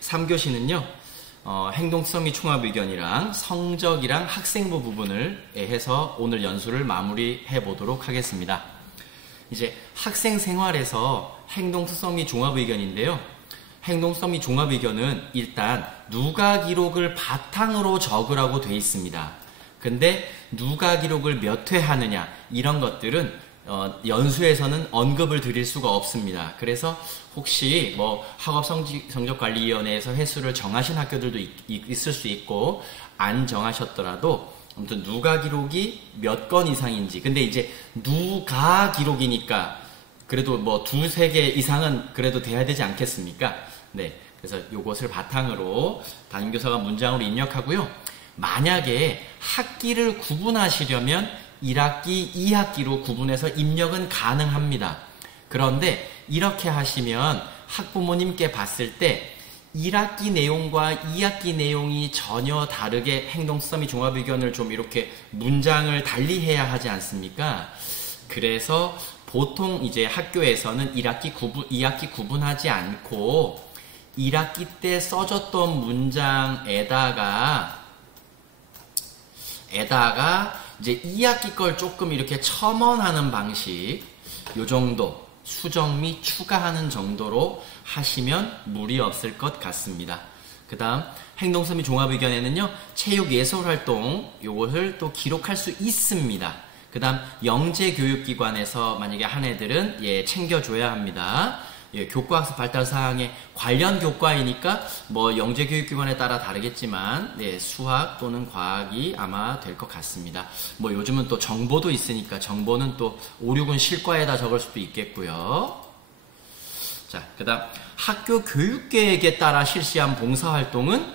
3교시는요, 행동성의 총합의견이랑 성적이랑 학생부 부분을 해서 오늘 연수를 마무리해 보도록 하겠습니다. 이제 학생 생활에서 행동성의 종합의견인데요. 행동성의 종합의견은 일단 누가 기록을 바탕으로 적으라고 돼 있습니다. 근데 누가 기록을 몇 회 하느냐 이런 것들은 연수에서는 언급을 드릴 수가 없습니다. 그래서 혹시 뭐 학업성적관리위원회에서 횟수를 정하신 학교들도 있을 수 있고 안 정하셨더라도 아무튼 누가 기록이 몇 건 이상인지, 근데 이제 누가 기록이니까 그래도 뭐 두세 개 이상은 그래도 돼야 되지 않겠습니까? 네, 그래서 요것을 바탕으로 담임교사가 문장으로 입력하고요. 만약에 학기를 구분하시려면 1학기, 2학기로 구분해서 입력은 가능합니다. 그런데 이렇게 하시면 학부모님께 봤을 때 1학기 내용과 2학기 내용이 전혀 다르게 행동성의 종합의견을 좀 이렇게 문장을 달리해야 하지 않습니까? 그래서 보통 이제 학교에서는 2학기 구분하지 않고 1학기 때 써줬던 문장에다가 이제 2학기 걸 조금 이렇게 첨언하는 방식, 요 정도 수정 및 추가하는 정도로 하시면 무리 없을 것 같습니다. 그 다음 행동성의 종합의견에는요, 체육예술활동 요것을 또 기록할 수 있습니다. 그 다음 영재교육기관에서 만약에 한 애들은 챙겨줘야 합니다. 교과학습 발달사항에 관련 교과이니까 뭐 영재교육기관에 따라 다르겠지만 수학 또는 과학이 아마 될 것 같습니다. 뭐 요즘은 또 정보도 있으니까 정보는 또 5, 6은 실과에다 적을 수도 있겠고요. 자, 그 다음 학교 교육계획에 따라 실시한 봉사활동은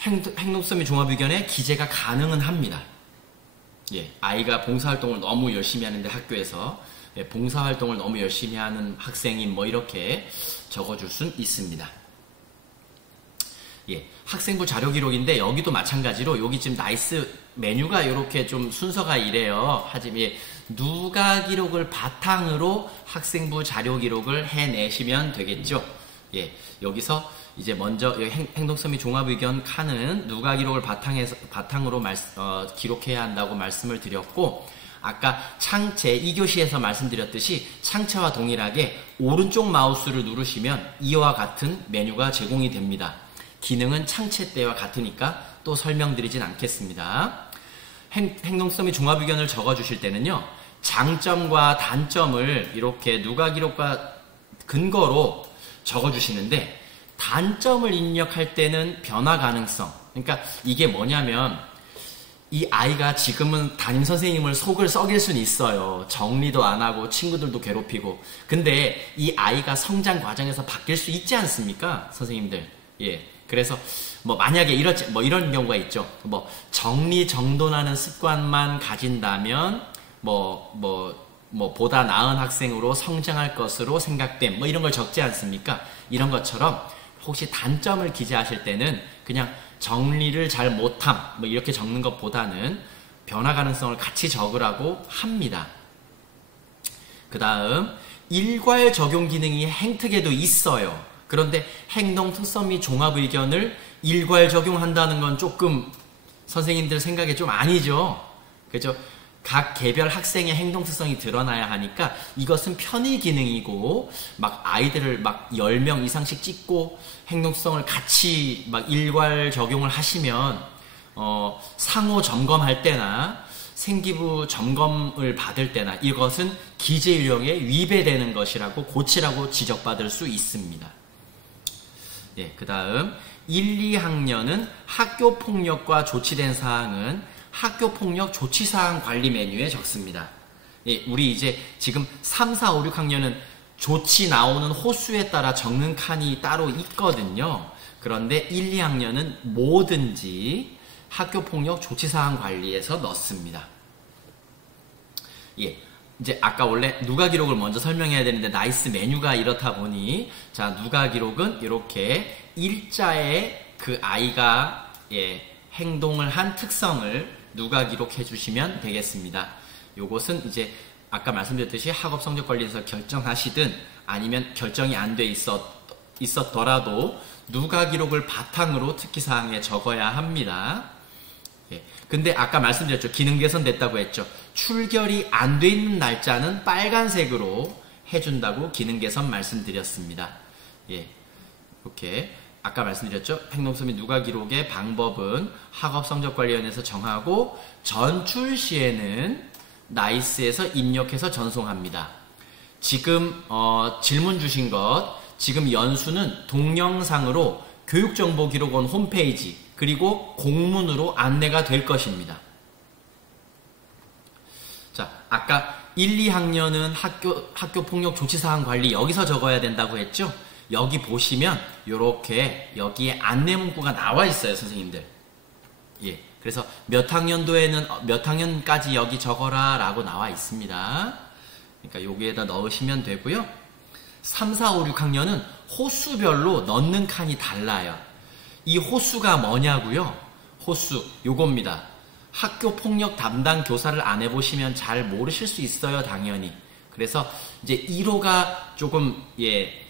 행동성의 종합의견에 기재가 가능은 합니다. 아이가 봉사활동을 너무 열심히 하는데 학교에서 봉사활동을 너무 열심히 하는 학생이 뭐 이렇게 적어줄 수는 있습니다. 학생부 자료기록인데 여기도 마찬가지로 여기 지금 나이스 메뉴가 이렇게 좀 순서가 이래요. 하지만 누가 기록을 바탕으로 학생부 자료기록을 해내시면 되겠죠. 여기서 이제 먼저 행동성의 종합의견 칸은 누가 기록을 바탕으로 기록해야 한다고 말씀을 드렸고, 아까 창체 2교시에서 말씀드렸듯이 창체와 동일하게 오른쪽 마우스를 누르시면 이와 같은 메뉴가 제공이 됩니다. 기능은 창체 때와 같으니까 또 설명드리진 않겠습니다. 행동성의 종합의견을 적어주실 때는요, 장점과 단점을 이렇게 누가 기록과 근거로 적어주시는데, 단점을 입력할 때는 변화 가능성, 그러니까 이게 뭐냐면 이 아이가 지금은 담임선생님을 속을 썩일 수는 있어요. 정리도 안 하고 친구들도 괴롭히고. 근데 이 아이가 성장 과정에서 바뀔 수 있지 않습니까? 선생님들. 그래서 뭐 만약에 이런 경우가 있죠. 뭐 정리정돈하는 습관만 가진다면 보다 나은 학생으로 성장할 것으로 생각됨. 뭐 이런 걸 적지 않습니까? 이런 것처럼 혹시 단점을 기재하실 때는 그냥 정리를 잘 못함 뭐 이렇게 적는 것보다는 변화 가능성을 같이 적으라고 합니다. 그 다음 일괄 적용 기능이 행특에도 있어요. 그런데 행동 특성 및 종합의견을 일괄 적용한다는 건 조금 선생님들 생각에 좀 아니죠. 그죠? 각 개별 학생의 행동 특성이 드러나야 하니까 이것은 편의 기능이고, 막 아이들을 막 10명 이상씩 찍고 행동성을 같이 막 일괄 적용을 하시면 상호 점검할 때나 생기부 점검을 받을 때나 이것은 기재 유형에 위배되는 것이라고 고치라고 지적받을 수 있습니다. 그 다음 1, 2학년은 학교폭력과 조치된 사항은 학교폭력 조치사항 관리 메뉴에 적습니다. 우리 이제 지금 3, 4, 5, 6학년은 조치 나오는 호수에 따라 적는 칸이 따로 있거든요. 그런데 1, 2학년은 뭐든지 학교폭력 조치사항 관리에서 넣습니다. 이제 아까 원래 누가 기록을 먼저 설명해야 되는데 나이스 메뉴가 이렇다 보니, 자, 누가 기록은 이렇게 일자에 그 아이가 행동을 한 특성을 누가 기록해 주시면 되겠습니다. 요것은 이제 아까 말씀드렸듯이 학업성적관리에서 결정하시든 아니면 결정이 안 돼 있었더라도 누가 기록을 바탕으로 특기사항에 적어야 합니다. 예. 근데 아까 말씀드렸죠. 기능 개선됐다고 했죠. 출결이 안 돼 있는 날짜는 빨간색으로 해준다고 기능 개선 말씀드렸습니다. 예. 이렇게 아까 말씀드렸죠. 행동서 및 누가 기록의 방법은 학업성적관리위원회에서 정하고 전출 시에는 나이스에서 입력해서 전송합니다. 지금 질문 주신 것, 지금 연수는 동영상으로 교육정보기록원 홈페이지 그리고 공문으로 안내가 될 것입니다. 자, 아까 1, 2학년은 학교폭력조치사항 관리 여기서 적어야 된다고 했죠? 여기 보시면 요렇게 여기에 안내 문구가 나와 있어요, 선생님들. 예. 그래서 몇 학년도에는 몇 학년까지 여기 적어라 라고 나와 있습니다. 그러니까 여기에다 넣으시면 되고요. 3, 4, 5, 6학년은 호수별로 넣는 칸이 달라요. 이 호수가 뭐냐고요? 호수 요겁니다. 학교폭력 담당 교사를 안 해보시면 잘 모르실 수 있어요, 당연히. 그래서 이제 1호가 조금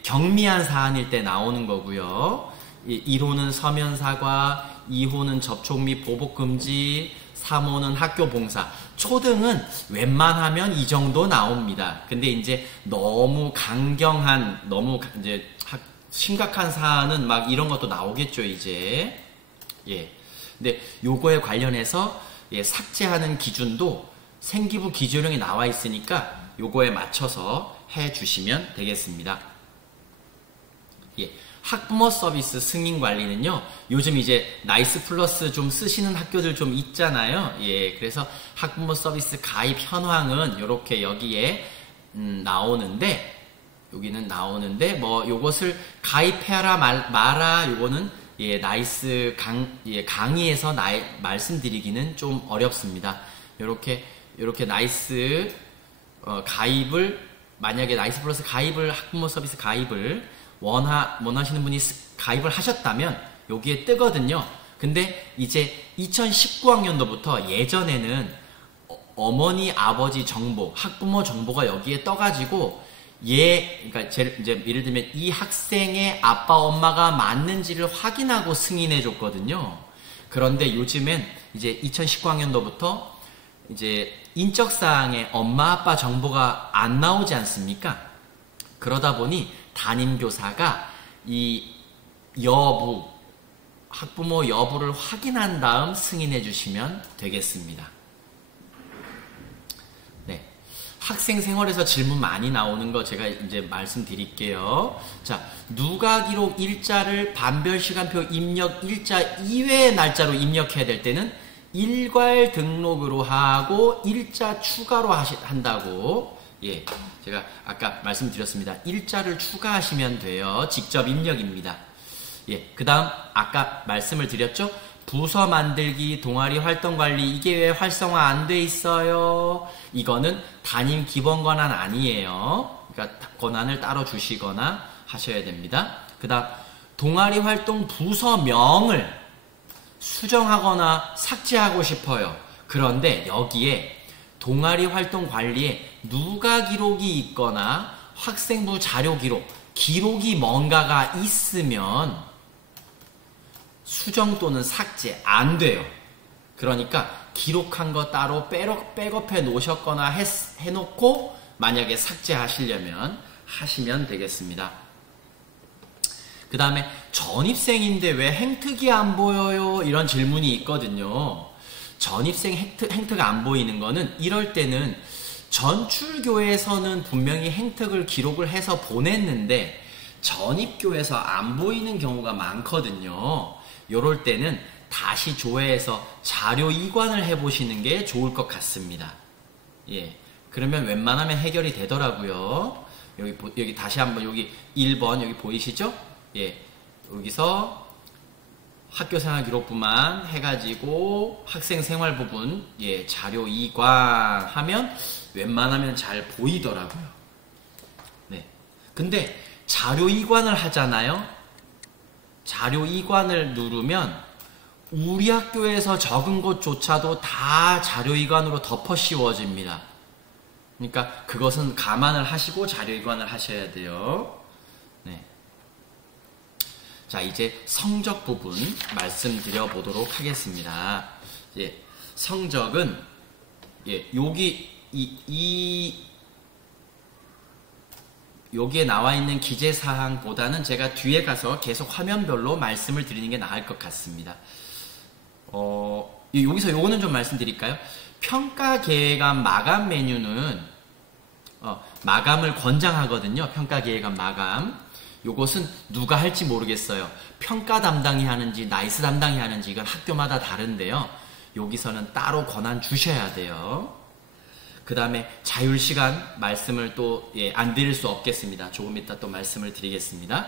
경미한 사안일 때 나오는 거고요. 1호는 서면사과, 2호는 접촉 및 보복 금지, 3호는 학교 봉사. 초등은 웬만하면 이 정도 나옵니다. 근데 이제 너무 강경한, 너무 이제 심각한 사안은 막 이런 것도 나오겠죠, 이제. 예. 근데 요거에 관련해서 삭제하는 기준도 생기부 기조령이 나와 있으니까 요거에 맞춰서 해 주시면 되겠습니다. 예. 학부모 서비스 승인 관리는요, 요즘 이제 나이스 플러스 좀 쓰시는 학교들 좀 있잖아요. 예. 그래서 학부모 서비스 가입 현황은 요렇게 여기에 나오는데, 여기는 나오는데, 뭐 요것을 가입해라 마라, 요거는 나이스 강의에서 말씀드리기는 좀 어렵습니다. 요렇게 나이스 가입을, 만약에 나이스 플러스 가입을, 학부모 서비스 가입을 원하시는 분이 가입을 하셨다면 여기에 뜨거든요. 근데 이제 2019학년도부터 예전에는 어머니, 아버지 정보, 학부모 정보가 여기에 떠가지고 그러니까 이제 예를 들면 이 학생의 아빠, 엄마가 맞는지를 확인하고 승인해 줬거든요. 그런데 요즘엔 이제 2019학년도부터 이제 인적사항에 엄마, 아빠 정보가 안 나오지 않습니까? 그러다 보니 담임교사가 이 여부, 학부모 여부를 확인한 다음 승인해 주시면 되겠습니다. 네. 학생 생활에서 질문 많이 나오는 거 제가 이제 말씀드릴게요. 자, 누가 기록 일자를 반별 시간표 입력 일자 이외의 날짜로 입력해야 될 때는 일괄 등록으로 하고 일자 추가로 한다고. 예, 제가 아까 말씀드렸습니다. 일자를 추가하시면 돼요. 직접 입력입니다. 예, 그 다음 아까 말씀을 드렸죠. 부서 만들기, 동아리 활동 관리, 이게 왜 활성화 안 돼 있어요? 이거는 담임 기본 권한 아니에요. 그러니까 권한을 따로 주시거나 하셔야 됩니다. 그 다음 동아리 활동 부서명을 수정하거나 삭제하고 싶어요. 그런데 여기에 동아리 활동 관리에 누가 기록이 있거나 학생부 자료 기록이 뭔가가 있으면 수정 또는 삭제 안 돼요. 그러니까 기록한 거 따로 백업해 놓으셨거나 해놓고 만약에 삭제하시려면 하시면 되겠습니다. 그 다음에 전입생인데 왜 행특이 안 보여요? 이런 질문이 있거든요. 전입생 행특가 안 보이는 거는 이럴 때는 전출교에서는 분명히 행특을 기록을 해서 보냈는데 전입교에서 안 보이는 경우가 많거든요. 요럴 때는 다시 조회해서 자료 이관을 해보시는 게 좋을 것 같습니다. 예. 그러면 웬만하면 해결이 되더라고요. 여기 다시 한번 여기 1번 여기 보이시죠? 예. 여기서 학교생활 기록부만 해가지고 학생생활 부분 자료 이관하면 웬만하면 잘 보이더라고요. 네. 근데 자료 이관을 하잖아요. 자료 이관을 누르면 우리 학교에서 적은 것조차도 다 자료 이관으로 덮어 씌워집니다. 그러니까 그것은 감안을 하시고 자료 이관을 하셔야 돼요. 네. 자, 이제 성적 부분 말씀드려 보도록 하겠습니다. 예, 성적은 여기 여기에 나와 있는 기재사항보다는 제가 뒤에 가서 계속 화면별로 말씀을 드리는 게 나을 것 같습니다. 여기서 요거는 좀 말씀드릴까요? 평가계획안 마감 메뉴는 마감을 권장하거든요. 평가계획안 마감. 요것은 누가 할지 모르겠어요. 평가 담당이 하는지 나이스 담당이 하는지 이건 학교마다 다른데요. 여기서는 따로 권한 주셔야 돼요. 그 다음에 자율시간 말씀을 또 안 드릴 수 없겠습니다. 조금 이따 또 말씀을 드리겠습니다.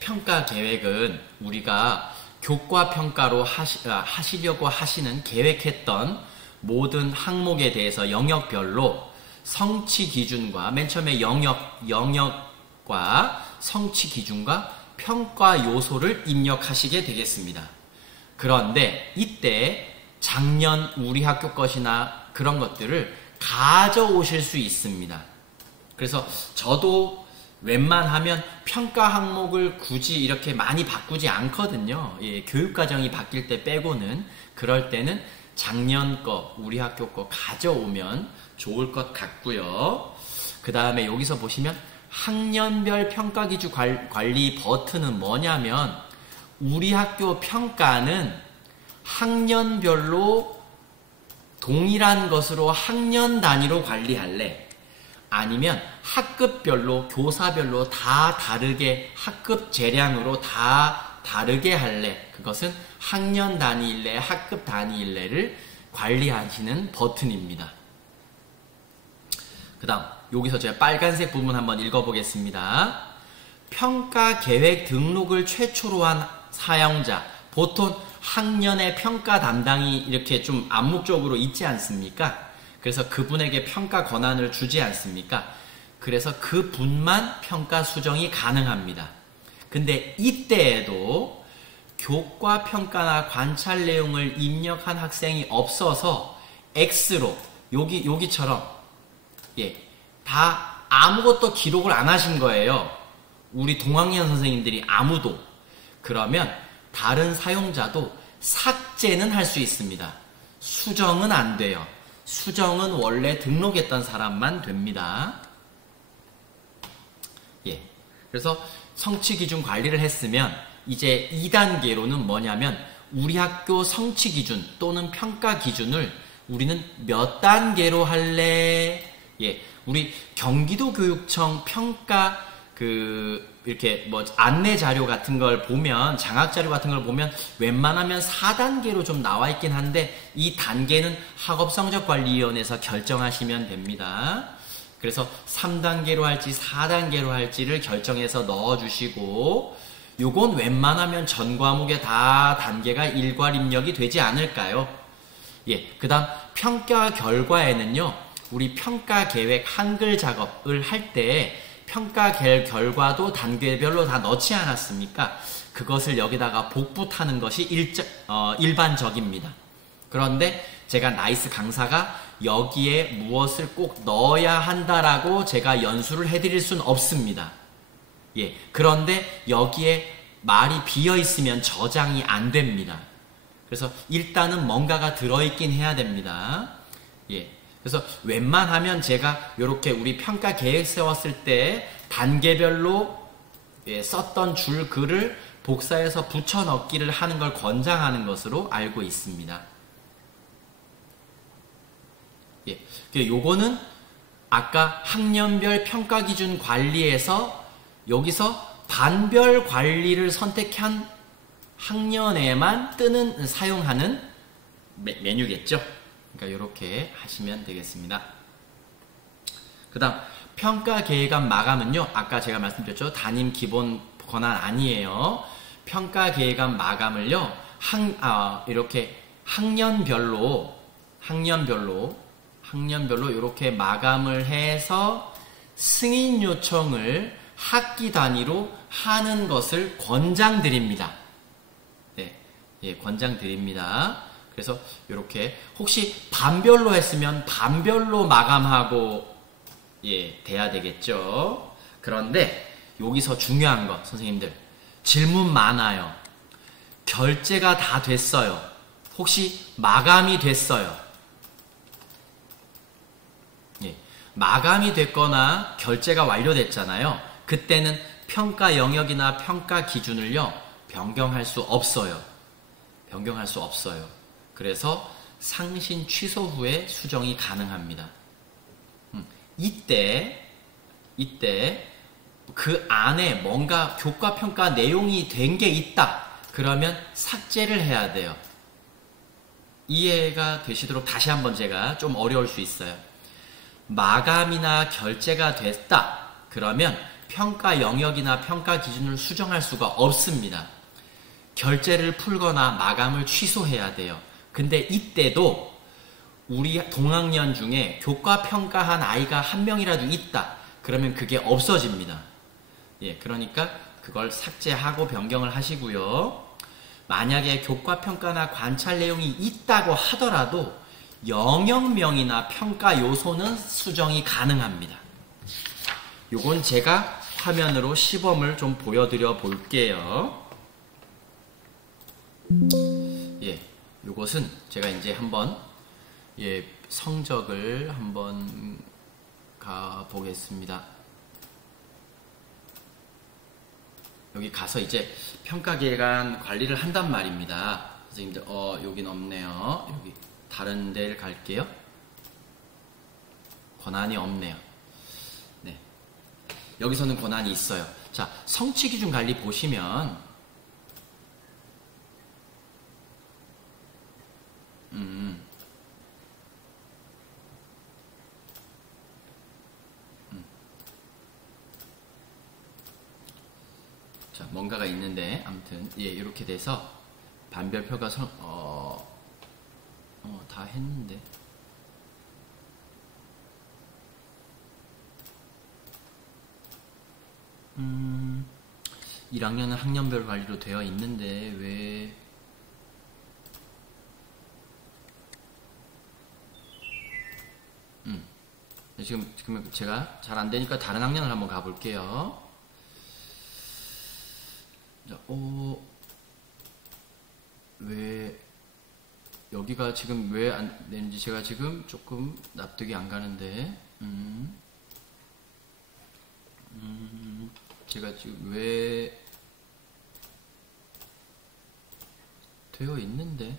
평가계획은 우리가 교과평가로 하시려고 하시는 계획했던 모든 항목에 대해서 영역별로 성취 기준과 맨 처음에 영역과 성취 기준과 평가 요소를 입력하시게 되겠습니다. 그런데 이때 작년 우리 학교 것이나 그런 것들을 가져오실 수 있습니다. 그래서 저도 웬만하면 평가 항목을 굳이 이렇게 많이 바꾸지 않거든요. 교육과정이 바뀔 때 빼고는. 그럴 때는 작년 거, 우리 학교 거 가져오면 좋을 것 같고요. 그 다음에 여기서 보시면 학년별 평가기준 관리 버튼은 뭐냐면 우리 학교 평가는 학년별로 동일한 것으로 학년 단위로 관리할래? 아니면 학급별로 교사별로 다 다르게 학급 재량으로 다 다르게 할래? 그것은 학년 단위일래 학급 단위일래를 관리하시는 버튼입니다. 그 다음 여기서 제가 빨간색 부분 한번 읽어보겠습니다. 평가 계획 등록을 최초로 한 사용자, 보통 학년의 평가 담당이 이렇게 좀 암묵적으로 있지 않습니까? 그래서 그분에게 평가 권한을 주지 않습니까? 그래서 그분만 평가 수정이 가능합니다. 근데 이때에도 교과 평가나 관찰 내용을 입력한 학생이 없어서 X로 여기처럼 다 아무것도 기록을 안 하신 거예요. 우리 동학년 선생님들이 아무도. 그러면 다른 사용자도 삭제는 할 수 있습니다. 수정은 안 돼요. 수정은 원래 등록했던 사람만 됩니다. 그래서 성취 기준 관리를 했으면 이제 2단계로는 뭐냐면 우리 학교 성취 기준 또는 평가 기준을 우리는 몇 단계로 할래? 우리 경기도교육청 평가 이렇게 안내 자료 같은 걸 보면, 장학 자료 같은 걸 보면 웬만하면 4단계로 좀 나와 있긴 한데 이 단계는 학업성적관리위원회에서 결정하시면 됩니다. 그래서 3단계로 할지 4단계로 할지를 결정해서 넣어주시고, 요건 웬만하면 전 과목에 다 단계가 일괄 입력이 되지 않을까요? 그 다음 평가 결과에는요, 우리 평가 계획 한글 작업을 할 때 평가 결과도 단계별로 다 넣지 않았습니까? 그것을 여기다가 복붙하는 것이 일반적입니다. 그런데 제가 나이스 강사가 여기에 무엇을 꼭 넣어야 한다라고 제가 연수를 해드릴 수는 없습니다. 그런데 여기에 말이 비어있으면 저장이 안 됩니다. 그래서 일단은 뭔가가 들어있긴 해야 됩니다. 그래서 웬만하면 제가 이렇게 우리 평가 계획 세웠을 때 단계별로 썼던 줄 글을 복사해서 붙여 넣기를 하는 걸 권장하는 것으로 알고 있습니다. 요거는 아까 학년별 평가 기준 관리에서 여기서 반별 관리를 선택한 학년에만 사용하는 메뉴겠죠. 그러니까 이렇게 하시면 되겠습니다. 그 다음 평가 계획안 마감은요, 아까 제가 말씀드렸죠. 담임 기본 권한 아니에요. 평가 계획안 마감을요, 이렇게 학년별로 이렇게 마감을 해서 승인 요청을 학기 단위로 하는 것을 권장드립니다. 권장드립니다. 그래서 이렇게 혹시 반별로 했으면 반별로 마감하고 돼야 되겠죠. 그런데 여기서 중요한 거 선생님들 질문 많아요. 결제가 다 됐어요. 혹시 마감이 됐어요. 예, 마감이 됐거나 결제가 완료됐잖아요. 그때는 평가 영역이나 평가 기준을요 변경할 수 없어요. 변경할 수 없어요. 그래서 상신 취소 후에 수정이 가능합니다. 이때 그 안에 뭔가 교과평가 내용이 된 게 있다. 그러면 삭제를 해야 돼요. 이해가 되시도록 다시 한번 제가 좀 어려울 수 있어요. 마감이나 결제가 됐다. 그러면 평가 영역이나 평가 기준을 수정할 수가 없습니다. 결제를 풀거나 마감을 취소해야 돼요. 근데 이때도 우리 동학년 중에 교과 평가한 아이가 한 명이라도 있다. 그러면 그게 없어집니다. 예, 그러니까 그걸 삭제하고 변경을 하시고요. 만약에 교과 평가나 관찰 내용이 있다고 하더라도 영역명이나 평가 요소는 수정이 가능합니다. 요건 제가 화면으로 시범을 좀 보여드려 볼게요. 예, 요것은 제가 이제 한번 성적을 한번 가보겠습니다. 여기 가서 이제 평가기관 관리를 한단 말입니다. 선생님들, 여긴 없네요. 여기 다른 데를 갈게요. 권한이 없네요. 네. 여기서는 권한이 있어요. 자, 성취기준 관리 보시면, 자, 뭔가가 있는데, 아무튼, 예, 이렇게 돼서, 반별표가 다 했는데. 1학년은 학년별 관리로 되어 있는데, 왜, 지금 제가 잘 안 되니까 다른 학년을 한번 가볼게요. 자, 왜, 여기가 지금 왜 안 되는지 제가 지금 조금 납득이 안 가는데, 제가 지금 왜 되어 있는데,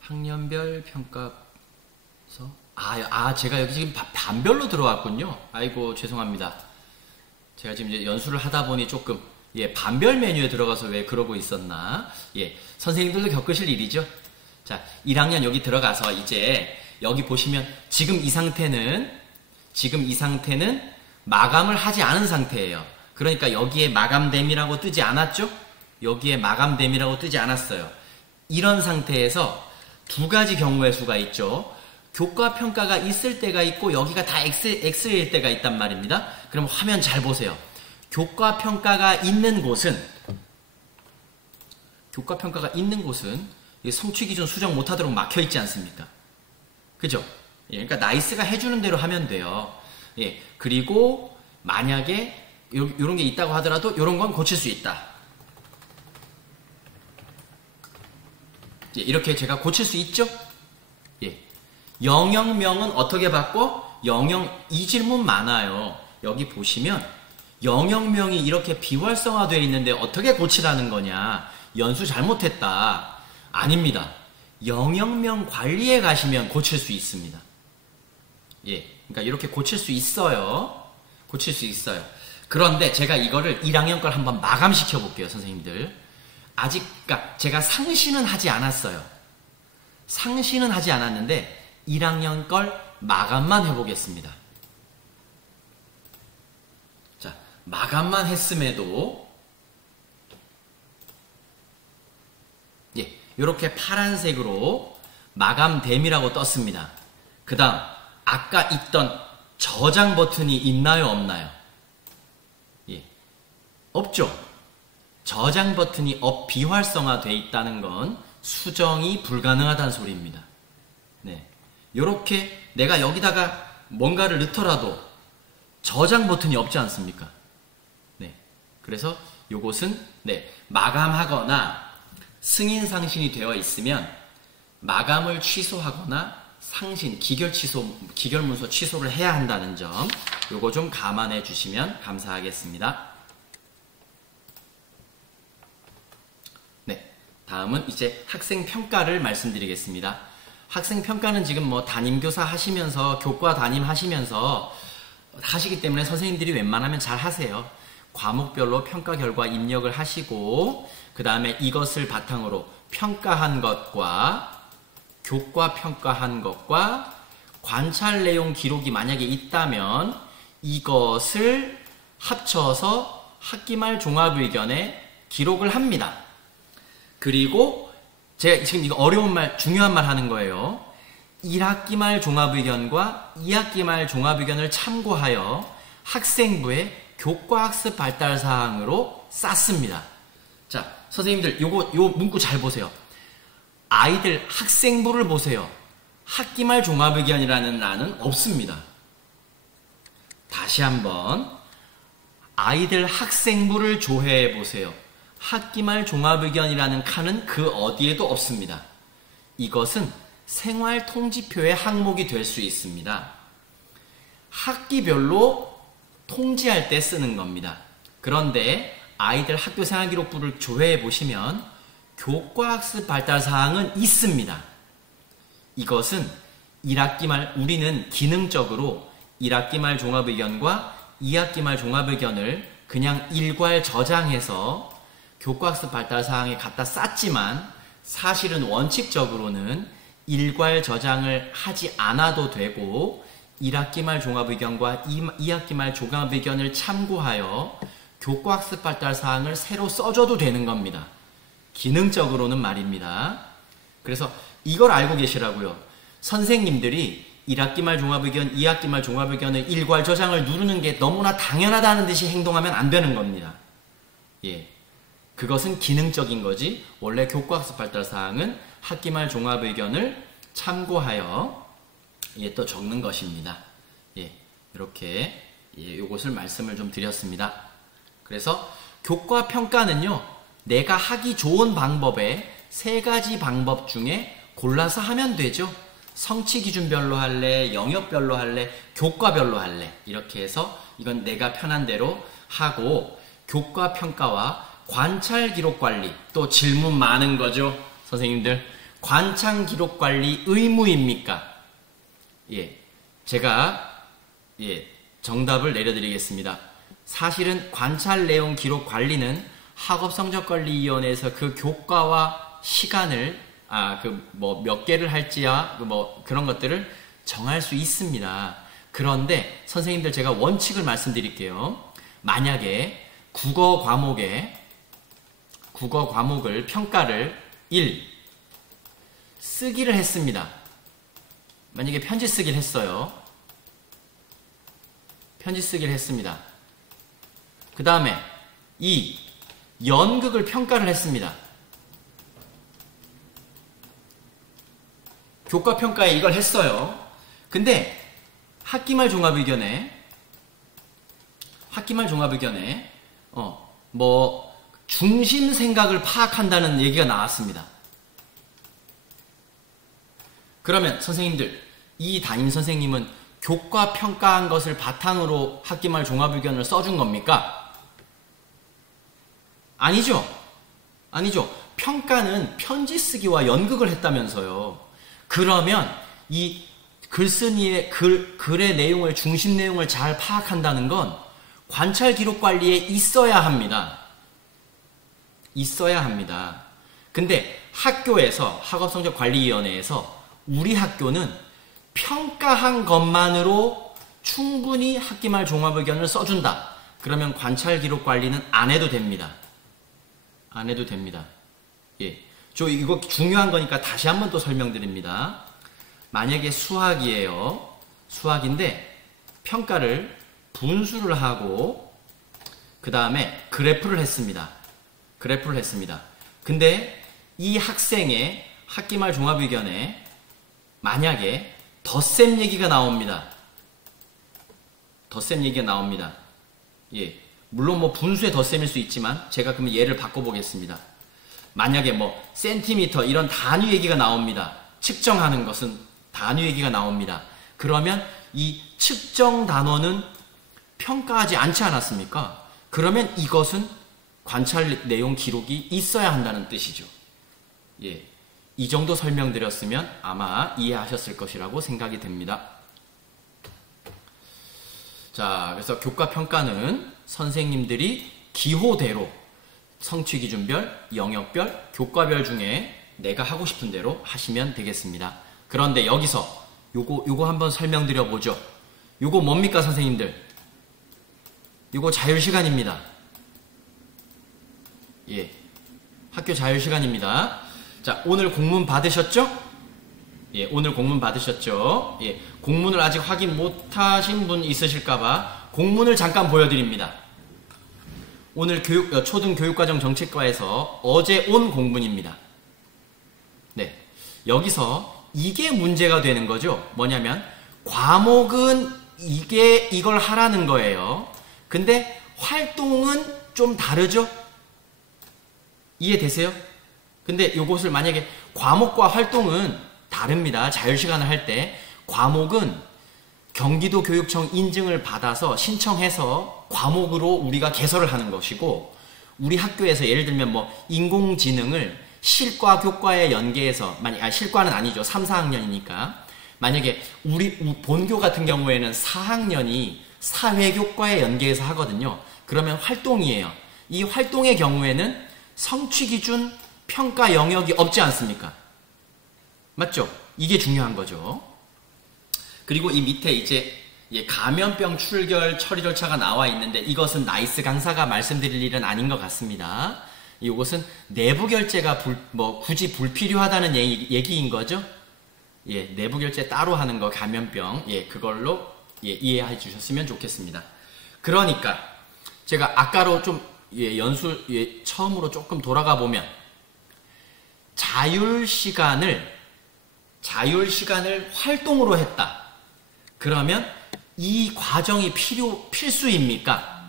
학년별 평가서, 제가 여기 지금 반별로 들어왔군요. 아이고, 죄송합니다. 제가 지금 이제 연수를 하다 보니 조금, 반별 메뉴에 들어가서 왜 그러고 있었나. 선생님들도 겪으실 일이죠. 자, 1학년 여기 들어가서 이제, 여기 보시면, 지금 이 상태는 마감을 하지 않은 상태예요. 그러니까 여기에 마감됨이라고 뜨지 않았죠? 여기에 마감됨이라고 뜨지 않았어요. 이런 상태에서 두 가지 경우의 수가 있죠. 교과 평가가 있을 때가 있고 여기가 다 X일 때가 있단 말입니다. 그럼 화면 잘 보세요. 교과 평가가 있는 곳은 성취 기준 수정 못하도록 막혀 있지 않습니까? 그죠? 그러니까 나이스가 해주는 대로 하면 돼요. 그리고 만약에 이런 게 있다고 하더라도 이런 건 고칠 수 있다. 이렇게 제가 고칠 수 있죠? 영역명은 어떻게 바꿔? 이 질문 많아요. 여기 보시면 영역명이 이렇게 비활성화되어 있는데 어떻게 고치라는 거냐? 연수 잘못했다. 아닙니다. 영역명 관리에 가시면 고칠 수 있습니다. 그러니까 이렇게 고칠 수 있어요. 그런데 제가 이거를 1학년 걸 한번 마감시켜 볼게요, 선생님들. 그러니까 제가 상시는 하지 않았어요. 상시는 하지 않았는데 1학년 걸 마감만 해보겠습니다. 자, 마감만 했음에도 이렇게 파란색으로 마감됨이라고 떴습니다. 그 다음 아까 있던 저장 버튼이 있나요, 없나요? 없죠. 저장 버튼이 비활성화되어 있다는 건 수정이 불가능하다는 소리입니다. 이렇게 내가 여기다가 뭔가를 넣더라도 저장 버튼이 없지 않습니까? 그래서 요것은 마감하거나 승인 상신이 되어 있으면 마감을 취소하거나 상신, 기결 문서 취소를 해야 한다는 점, 요거 좀 감안해 주시면 감사하겠습니다. 네, 다음은 이제 학생 평가를 말씀드리겠습니다. 학생 평가는 지금 뭐 담임교사 하시면서, 교과 담임 하시면서 하시기 때문에 선생님들이 웬만하면 잘 하세요. 과목별로 평가 결과 입력을 하시고, 그 다음에 이것을 바탕으로 평가한 것과 교과 평가한 것과 관찰 내용 기록이 만약에 있다면 이것을 합쳐서 학기 말 종합의견에 기록을 합니다. 그리고 제가 지금 이거 어려운 말, 중요한 말 하는 거예요. 1학기 말 종합의견과 2학기 말 종합의견을 참고하여 학생부의 교과학습 발달사항으로 쌌습니다. 자, 선생님들 요 문구 잘 보세요. 아이들 학생부를 보세요. 학기 말 종합의견이라는 란은 없습니다. 다시 한번 아이들 학생부를 조회해 보세요. 학기 말 종합의견이라는 칸은 그 어디에도 없습니다. 이것은 생활통지표의 항목이 될 수 있습니다. 학기별로 통지할 때 쓰는 겁니다. 그런데 아이들 학교생활기록부를 조회해 보시면 교과학습 발달사항은 있습니다. 이것은 1학기 말, 우리는 기능적으로 1학기 말 종합의견과 2학기 말 종합의견을 그냥 일괄 저장해서 교과학습 발달사항에 갖다 쌌지만 사실은 원칙적으로는 일괄 저장을 하지 않아도 되고 1학기 말 종합의견과 2학기 말 종합의견을 참고하여 교과학습 발달사항을 새로 써줘도 되는 겁니다. 기능적으로는 말입니다. 그래서 이걸 알고 계시라고요. 선생님들이 1학기 말 종합의견, 2학기 말 종합의견의 일괄 저장을 누르는 게 너무나 당연하다는 듯이 행동하면 안 되는 겁니다. 예, 그것은 기능적인 거지 원래 교과학습 발달사항은 학기 말 종합의견을 참고하여 또 적는 것입니다. 예, 이렇게 요것을 말씀을 좀 드렸습니다. 그래서 교과 평가는요, 내가 하기 좋은 방법에 3가지 방법 중에 골라서 하면 되죠. 성취 기준별로 할래, 영역별로 할래, 교과별로 할래, 이렇게 해서 이건 내가 편한 대로 하고, 교과 평가와 관찰 기록 관리, 또 질문 많은 거죠. 선생님들, 관찰 기록 관리 의무입니까? 예, 제가 정답을 내려드리겠습니다. 사실은 관찰 내용 기록 관리는 학업성적관리위원회에서 그 교과와 시간을 몇 개를 할지야 그런 것들을 정할 수 있습니다. 그런데 선생님들 제가 원칙을 말씀드릴게요. 만약에 국어 과목을 평가를 1. 쓰기를 했습니다. 만약에 편지 쓰기를 했어요. 편지 쓰기를 했습니다. 그 다음에 2. 연극을 평가를 했습니다. 교과 평가에 이걸 했어요. 근데 학기말 종합의견에 중심 생각을 파악한다는 얘기가 나왔습니다. 그러면 선생님들, 이 담임 선생님은 교과 평가한 것을 바탕으로 학기말 종합의견을 써준 겁니까? 아니죠. 평가는 편지 쓰기와 연극을 했다면서요. 그러면 이 글쓴이의 글의 내용을, 중심 내용을 잘 파악한다는 건 관찰 기록 관리에 있어야 합니다. 근데 학교에서, 학업성적관리위원회에서 우리 학교는 평가한 것만으로 충분히 학기말 종합의견을 써준다. 그러면 관찰 기록 관리는 안 해도 됩니다. 예. 저 이거 중요한 거니까 다시 한번 또 설명드립니다. 만약에 수학이에요. 수학인데 평가를 분수를 하고 그 다음에 그래프를 했습니다. 근데 이 학생의 학기말 종합의견에 만약에 덧셈 얘기가 나옵니다. 예. 물론 뭐 분수의 덧셈일 수 있지만 제가 그러면 예를 바꿔보겠습니다. 만약에 뭐 센티미터 이런 단위 얘기가 나옵니다. 측정하는 것은 단위 얘기가 나옵니다. 그러면 이 측정 단원은 평가하지 않지 않았습니까? 그러면 이것은 관찰 내용 기록이 있어야 한다는 뜻이죠. 예, 이 정도 설명드렸으면 아마 이해하셨을 것이라고 생각이 됩니다. 자, 그래서 교과 평가는 선생님들이 기호대로 성취기준별, 영역별, 교과별 중에 내가 하고 싶은 대로 하시면 되겠습니다. 그런데 여기서 요거 한번 설명드려 보죠. 요거 뭡니까, 선생님들? 요거 자율시간입니다. 예, 학교 자율시간입니다. 자, 오늘 공문 받으셨죠? 예, 오늘 공문 받으셨죠? 예, 공문을 아직 확인 못하신 분 있으실까봐 공문을 잠깐 보여드립니다. 오늘 초등교육과정 정책과에서 어제 온 공문입니다. 네, 여기서 이게 문제가 되는 거죠. 뭐냐면 과목은 이걸 하라는 거예요. 근데 활동은 좀 다르죠? 이해되세요? 근데 요것을 만약에 과목과 활동은 다릅니다. 자율시간을 할 때 과목은 경기도 교육청 인증을 받아서 신청해서 과목으로 우리가 개설을 하는 것이고, 우리 학교에서 예를 들면 뭐 인공지능을 실과 교과에 연계해서 실과는 아니죠. 3, 4학년이니까 만약에 우리 본교 같은 경우에는 4학년이 사회교과에 연계해서 하거든요. 그러면 활동이에요. 이 활동의 경우에는 성취기준 평가 영역이 없지 않습니까? 맞죠? 이게 중요한 거죠. 그리고 이 밑에 이제 감염병 출결 처리 절차가 나와 있는데, 이것은 나이스 강사가 말씀드릴 일은 아닌 것 같습니다. 이것은 내부 결제가 굳이 불필요하다는 얘기인 거죠. 예, 내부 결제 따로 하는 거 감염병, 그걸로 이해해 주셨으면 좋겠습니다. 그러니까 제가 아까로 좀 처음으로 조금 돌아가 보면 자율시간을 활동으로 했다. 그러면 이 과정이 필수입니까?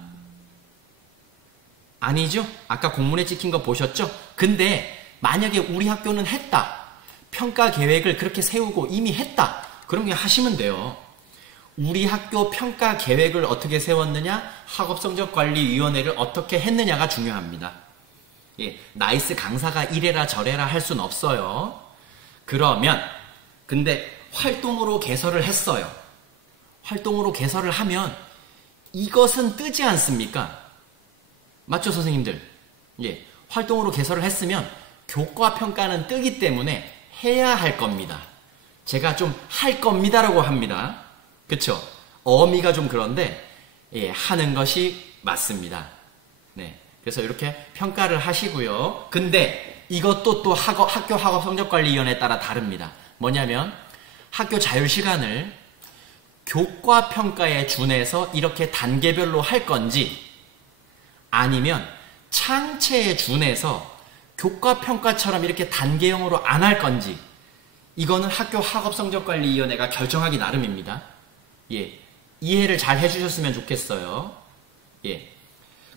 아니죠? 아까 공문에 찍힌 거 보셨죠? 근데 만약에 우리 학교는 했다. 평가 계획을 그렇게 세우고 이미 했다. 그럼 그냥 하시면 돼요. 우리 학교 평가 계획을 어떻게 세웠느냐, 학업성적관리위원회를 어떻게 했느냐가 중요합니다. 예, 나이스 강사가 이래라 저래라 할 순 없어요. 그러면 근데 활동으로 개설을 했어요. 활동으로 개설을 하면 이것은 뜨지 않습니까? 맞죠, 선생님들? 예, 활동으로 개설을 했으면 교과 평가는 뜨기 때문에 해야 할 겁니다. 제가 좀 할 겁니다라고 합니다. 그쵸? 어미가 좀 그런데 하는 것이 맞습니다. 네, 그래서 이렇게 평가를 하시고요. 근데 이것도 또 학교 학업성적관리위원회에 따라 다릅니다. 뭐냐면 학교 자율시간을 교과 평가에 준해서 이렇게 단계별로 할 건지, 아니면 창체에 준해서 교과 평가처럼 이렇게 단계형으로 안 할 건지, 이거는 학교 학업성적관리위원회가 결정하기 나름입니다. 예, 이해를 잘 해주셨으면 좋겠어요. 예,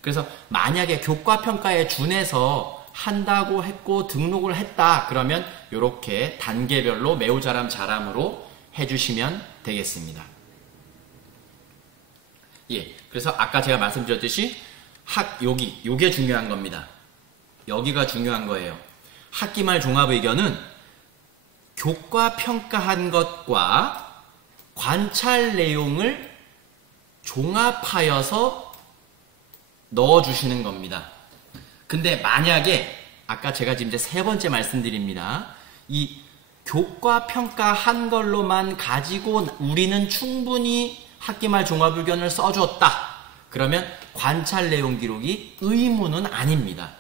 그래서 만약에 교과 평가에 준해서 한다고 했고 등록을 했다, 그러면 이렇게 단계별로 매우 잘함 잘함으로 해주시면 되겠습니다. 예, 그래서 아까 제가 말씀드렸듯이 요게 중요한 겁니다. 여기가 중요한 거예요. 학기말 종합의견은 교과 평가한 것과 관찰 내용을 종합하여서 넣어주시는 겁니다. 근데 만약에 아까 제가 지금 이제 3번째 말씀드립니다. 이 교과 평가한 걸로만 가지고 우리는 충분히 학기말 종합의견을 써줬다. 그러면 관찰 내용 기록이 의무는 아닙니다.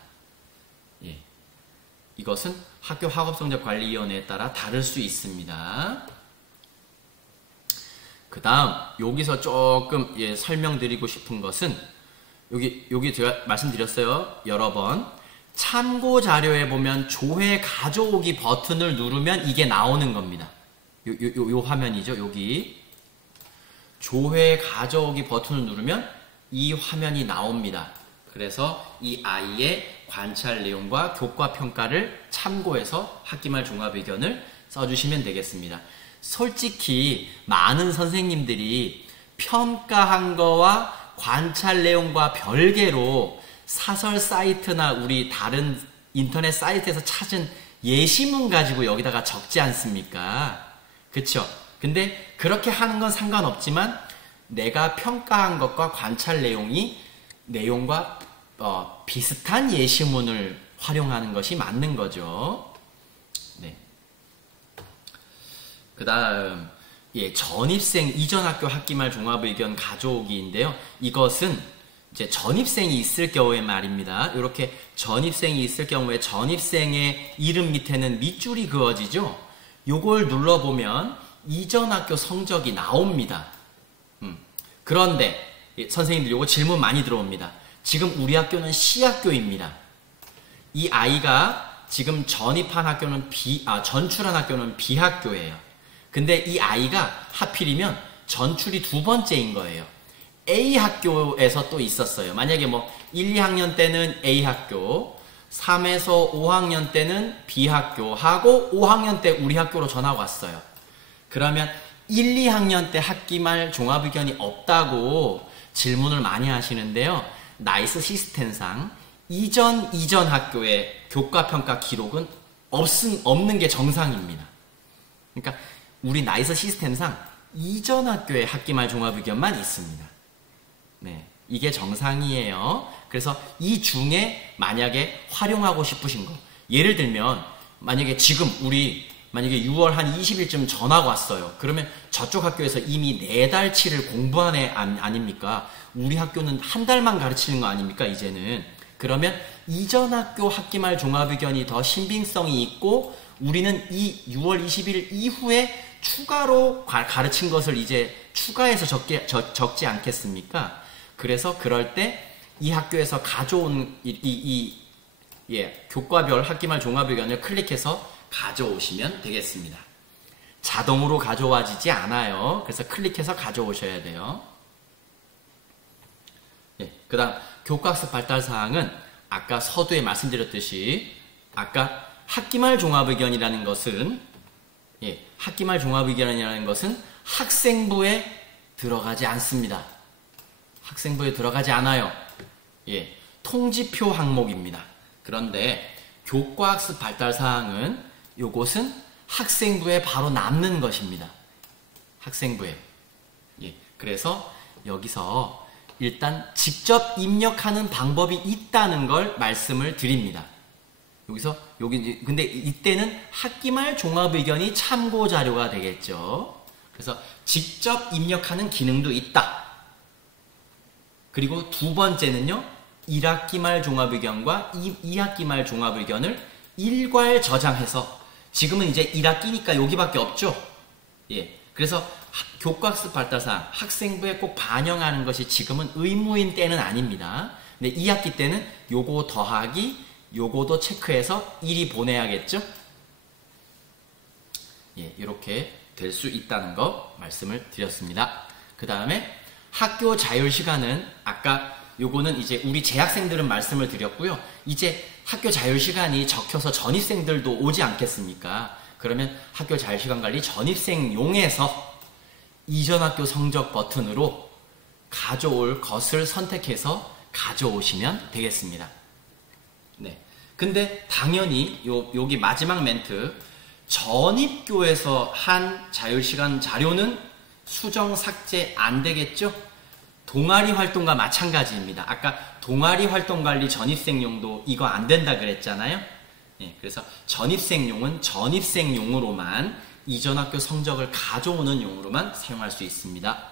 예, 이것은 학교 학업성적관리위원회에 따라 다를 수 있습니다. 그 다음 여기서 조금 설명드리고 싶은 것은 여기 제가 말씀드렸어요. 여러 번. 참고 자료에 보면 조회 가져오기 버튼을 누르면 이게 나오는 겁니다. 요 화면이죠. 여기 조회 가져오기 버튼을 누르면 이 화면이 나옵니다. 그래서 이 아이의 관찰 내용과 교과 평가를 참고해서 학기말 종합의견을 써주시면 되겠습니다. 솔직히 많은 선생님들이 평가한 거와 관찰 내용과 별개로 사설 사이트나 우리 다른 인터넷 사이트에서 찾은 예시문 가지고 여기다가 적지 않습니까? 그쵸? 근데 그렇게 하는 건 상관없지만 내가 평가한 것과 관찰 내용과 비슷한 예시문을 활용하는 것이 맞는 거죠. 네. 그 다음, 전입생 이전 학교 학기말 종합의견 가져오기인데요. 이것은 이제 전입생이 있을 경우에 말입니다. 이렇게 전입생이 있을 경우에 전입생의 이름 밑에는 밑줄이 그어지죠. 요걸 눌러보면 이전 학교 성적이 나옵니다. 그런데 선생님들 요거 질문 많이 들어옵니다. 지금 우리 학교는 C학교입니다. 이 아이가 지금 전입한 학교는 전출한 학교는 B학교예요. 근데 이 아이가 하필이면 전출이 두 번째인 거예요. A학교에서 또 있었어요. 만약에 1, 2학년 때는 A학교, 3에서 5학년 때는 B학교 하고 5학년 때 우리 학교로 전학 왔어요. 그러면 1, 2학년 때 학기말 종합의견이 없다고 질문을 많이 하시는데요. 나이스 시스템상 이전 학교의 교과평가 기록은 없는 게 정상입니다. 그러니까 우리 나이스 시스템상 이전 학교의 학기말 종합의견만 있습니다. 네, 이게 정상이에요. 그래서 이 중에 만약에 활용하고 싶으신 거, 예를 들면 만약에 지금 만약에 6월 한 20일쯤 전학 왔어요. 그러면 저쪽 학교에서 이미 4달치를 공부한 애 아닙니까? 우리 학교는 한 달만 가르치는 거 아닙니까? 이제는. 그러면 이전 학교 학기말 종합의견이 더 신빙성이 있고 우리는 이 6월 20일 이후에 추가로 가르친 것을 이제 추가해서 적지 않겠습니까? 그래서 그럴 때 이 학교에서 가져온 교과별 학기말 종합의견을 클릭해서 가져오시면 되겠습니다. 자동으로 가져와지지 않아요. 그래서 클릭해서 가져오셔야 돼요. 그 다음 교과학습 발달사항은 아까 서두에 말씀드렸듯이 아까 학기말 종합의견이라는 것은 학생부에 들어가지 않습니다. 학생부에 들어가지 않아요. 통지표 항목입니다. 그런데 교과학습 발달사항은 요것은 학생부에 바로 남는 것입니다. 학생부에. 그래서 여기서 일단 직접 입력하는 방법이 있다는 걸 말씀을 드립니다. 근데 이때는 학기말 종합의견이 참고 자료가 되겠죠. 그래서 직접 입력하는 기능도 있다. 그리고 두 번째는요, 1학기말 종합의견과 2학기말 종합의견을 일괄 저장해서 지금은 이제 1학기니까 여기밖에 없죠. 그래서 교과학습 발달사항 학생부에 꼭 반영하는 것이 지금은 의무인 때는 아닙니다. 근데 2학기 때는 요거 더하기 요거도 체크해서 1이 보내야겠죠. 이렇게 될 수 있다는 거 말씀을 드렸습니다. 그 다음에 학교 자율시간은 아까 요거는 이제 우리 재학생들은 말씀을 드렸고요. 이제 학교 자율시간이 적혀서 전입생들도 오지 않겠습니까? 그러면 학교 자율시간 관리 전입생용에서 이전 학교 성적 버튼으로 가져올 것을 선택해서 가져오시면 되겠습니다. 네. 근데 당연히 여기 마지막 멘트, 전입교에서 한 자율시간 자료는 수정 삭제 안 되겠죠? 동아리 활동과 마찬가지입니다. 아까 동아리 활동 관리 전입생용도 이거 안 된다 그랬잖아요. 그래서 전입생용은 전입생용으로만 이전 학교 성적을 가져오는 용으로만 사용할 수 있습니다.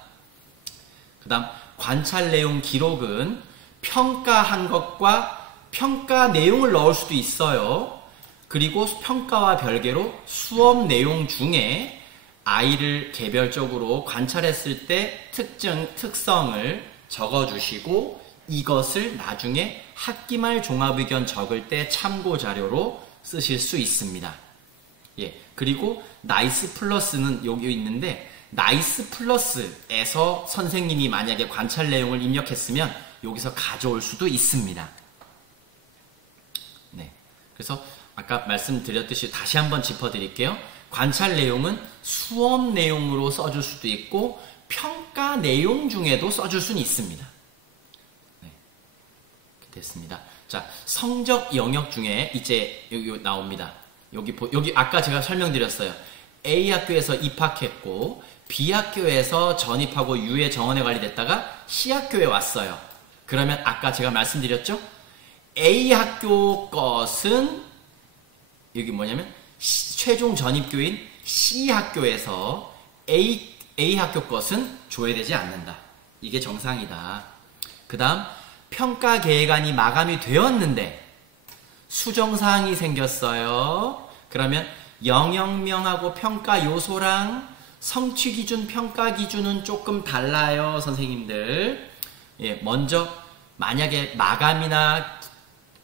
그 다음 관찰 내용 기록은 평가한 것과 평가 내용을 넣을 수도 있어요. 그리고 평가와 별개로 수업 내용 중에 아이를 개별적으로 관찰했을 때 특성을 적어주시고 이것을 나중에 학기말 종합의견 적을 때 참고 자료로 쓰실 수 있습니다. 그리고 나이스 플러스는 여기 있는데 나이스 플러스에서 선생님이 만약에 관찰 내용을 입력했으면 여기서 가져올 수도 있습니다. 네. 그래서 아까 말씀드렸듯이 다시 한번 짚어드릴게요. 관찰 내용은 수업 내용으로 써줄 수도 있고 평가 내용 중에도 써줄 수는 있습니다. 네. 됐습니다. 자, 성적 영역 중에 이제 여기 나옵니다. 여기 아까 제가 설명드렸어요. A 학교에서 입학했고 B 학교에서 전입하고 U의 정원에 관리됐다가 C 학교에 왔어요. 그러면 아까 제가 말씀드렸죠? A 학교 것은 여기 뭐냐면 최종 전입교인 C 학교에서 A 학교 것은 조회되지 않는다. 이게 정상이다. 그 다음 평가 계획안이 마감이 되었는데 수정사항이 생겼어요. 그러면 영역명하고 평가 요소랑 성취기준, 평가기준은 조금 달라요, 선생님들. 예, 먼저 만약에 마감이나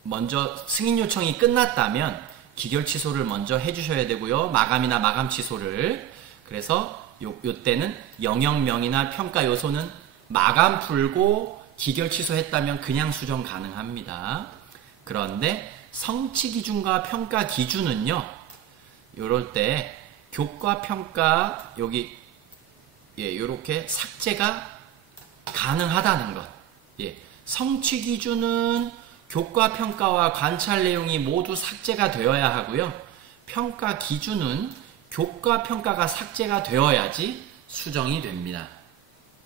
먼저 승인 요청이 끝났다면 기결 취소를 먼저 해주셔야 되고요. 마감이나 마감 취소를. 그래서 요때는 영역명이나 평가 요소는 마감 풀고 기결 취소했다면 그냥 수정 가능합니다. 그런데 성취기준과 평가기준은요. 요럴 때 교과 평가 여기 예, 요렇게 삭제가 가능하다는 것. 예, 성취 기준은 교과 평가와 관찰 내용이 모두 삭제가 되어야 하고요. 평가 기준은 교과 평가가 삭제가 되어야지 수정이 됩니다.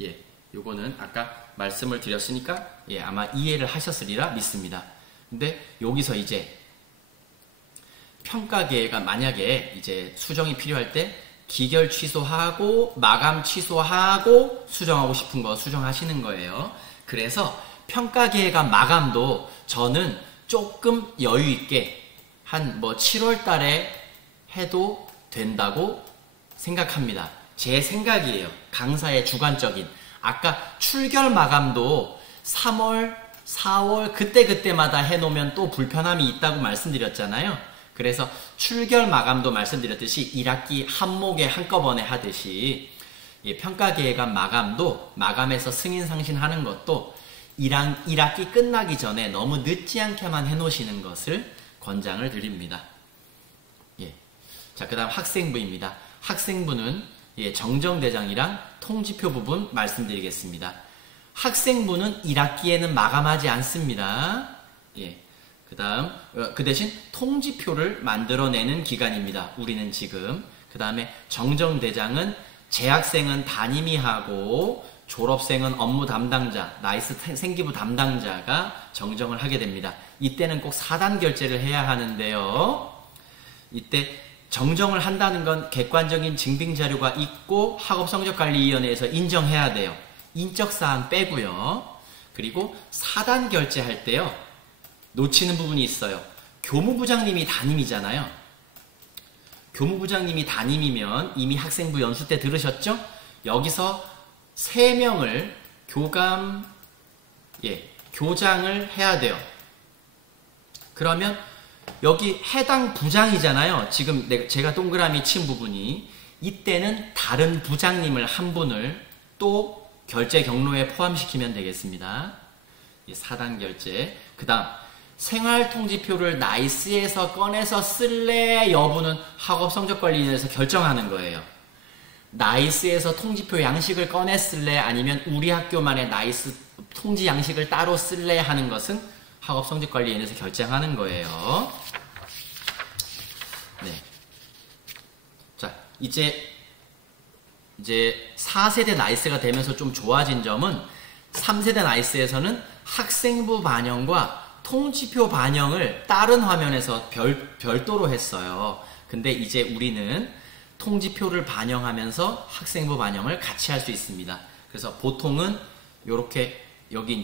예, 요거는 아까 말씀을 드렸으니까 예, 아마 이해를 하셨으리라 믿습니다. 근데 여기서 이제 평가 계획안 만약에 이제 수정이 필요할 때 기결 취소하고 마감 취소하고 수정하고 싶은 거 수정하시는 거예요. 그래서 평가 계획안 마감도 저는 조금 여유 있게 한 뭐 7월 달에 해도 된다고 생각합니다. 제 생각이에요. 강사의 주관적인. 아까 출결 마감도 3월, 4월 그때그때마다 해놓으면 또 불편함이 있다고 말씀드렸잖아요. 그래서 출결 마감도 말씀드렸듯이 1학기 한 목에 한꺼번에 하듯이 평가 계획안 마감도 마감해서 승인 상신하는 것도 1학기 끝나기 전에 너무 늦지 않게만 해놓으시는 것을 권장을 드립니다. 예. 자, 그 다음 학생부입니다. 학생부는 정정대장이랑 통지표 부분 말씀드리겠습니다. 학생부는 1학기에는 마감하지 않습니다. 예. 그 대신 통지표를 만들어내는 기간입니다. 우리는 지금. 그 다음에 정정대장은 재학생은 담임이 하고 졸업생은 업무 담당자, 나이스 생기부 담당자가 정정을 하게 됩니다. 이때는 꼭 4단 결제를 해야 하는데요. 이때 정정을 한다는 건 객관적인 증빙자료가 있고 학업성적관리위원회에서 인정해야 돼요. 인적사항 빼고요. 그리고 4단 결제할 때요. 놓치는 부분이 있어요. 교무부장님이 담임이잖아요. 교무부장님이 담임이면 이미 학생부 연수 때 들으셨죠? 여기서 3명을 교장을 해야 돼요. 그러면 여기 해당 부장이잖아요. 지금 제가 동그라미 친 부분이. 이때는 다른 부장님을 한 분을 또 결제 경로에 포함시키면 되겠습니다. 4단 결제. 그 다음 생활통지표를 나이스에서 꺼내서 쓸래 여부는 학업성적관리위원회에서 결정하는 거예요. 나이스에서 통지표 양식을 꺼내 쓸래 아니면 우리 학교만의 나이스 통지 양식을 따로 쓸래 하는 것은 학업성적관리위원회에서 결정하는 거예요. 네. 자, 이제 4세대 나이스가 되면서 좀 좋아진 점은 3세대 나이스에서는 학생부 반영과 통지표 반영을 다른 화면에서 별도로 했어요. 근데 이제 우리는 통지표를 반영하면서 학생부 반영을 같이 할 수 있습니다. 그래서 보통은 이렇게 여기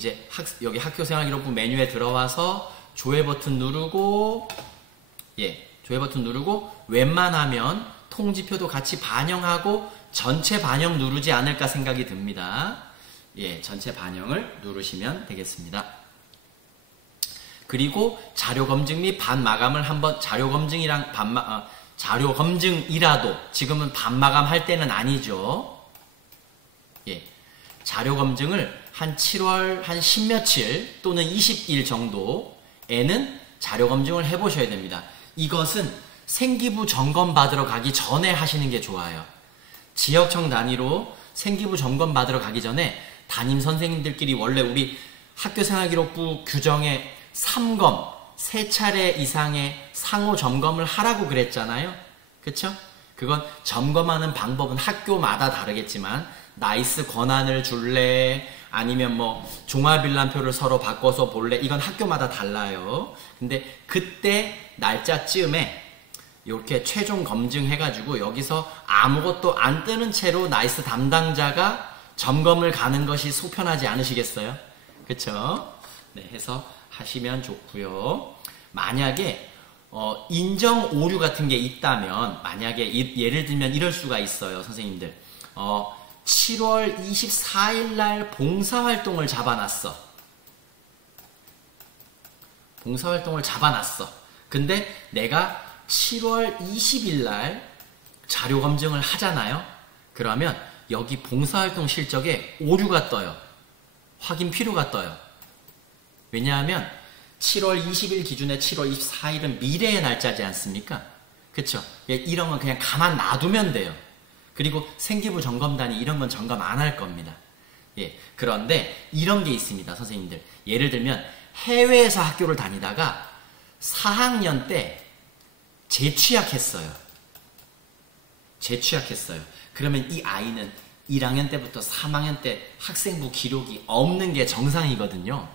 여기 학교생활기록부 메뉴에 들어와서 조회 버튼 누르고 조회 버튼 누르고 웬만하면 통지표도 같이 반영하고 전체 반영 누르지 않을까 생각이 듭니다. 전체 반영을 누르시면 되겠습니다. 그리고 자료 검증 및 반마감을 한번 자료 검증이라도 지금은 반마감 할 때는 아니죠. 자료 검증을 한 7월 한 10며칠 또는 20일 정도에는 자료 검증을 해보셔야 됩니다. 이것은 생기부 점검 받으러 가기 전에 하시는 게 좋아요. 지역청 단위로 생기부 점검 받으러 가기 전에 담임 선생님들끼리 원래 우리 학교생활기록부 규정에 3검, 3차례 이상의 상호 점검을 하라고 그랬잖아요. 그쵸? 그건 점검하는 방법은 학교마다 다르겠지만 나이스 권한을 줄래? 아니면 뭐 종합일람표를 서로 바꿔서 볼래? 이건 학교마다 달라요. 근데 그때 날짜쯤에 이렇게 최종 검증해가지고 여기서 아무것도 안 뜨는 채로 나이스 담당자가 점검을 가는 것이 속편하지 않으시겠어요? 그쵸? 네, 해서 하시면 좋고요. 만약에 인정 오류 같은 게 있다면 만약에 예를 들면 이럴 수가 있어요. 선생님들 7월 24일 날 봉사활동을 잡아놨어. 봉사활동을 잡아놨어. 근데 내가 7월 20일 날 자료 검증을 하잖아요. 그러면 여기 봉사활동 실적에 오류가 떠요. 확인 필요가 떠요. 왜냐하면 7월 20일 기준에 7월 24일은 미래의 날짜지 않습니까? 그쵸? 이런 건 그냥 가만 놔두면 돼요. 그리고 생기부 점검단이 이런 건 점검 안 할 겁니다. 예. 그런데 이런 게 있습니다, 선생님들. 예를 들면 해외에서 학교를 다니다가 4학년 때 재취학했어요. 그러면 이 아이는 1학년 때부터 3학년 때 학생부 기록이 없는 게 정상이거든요.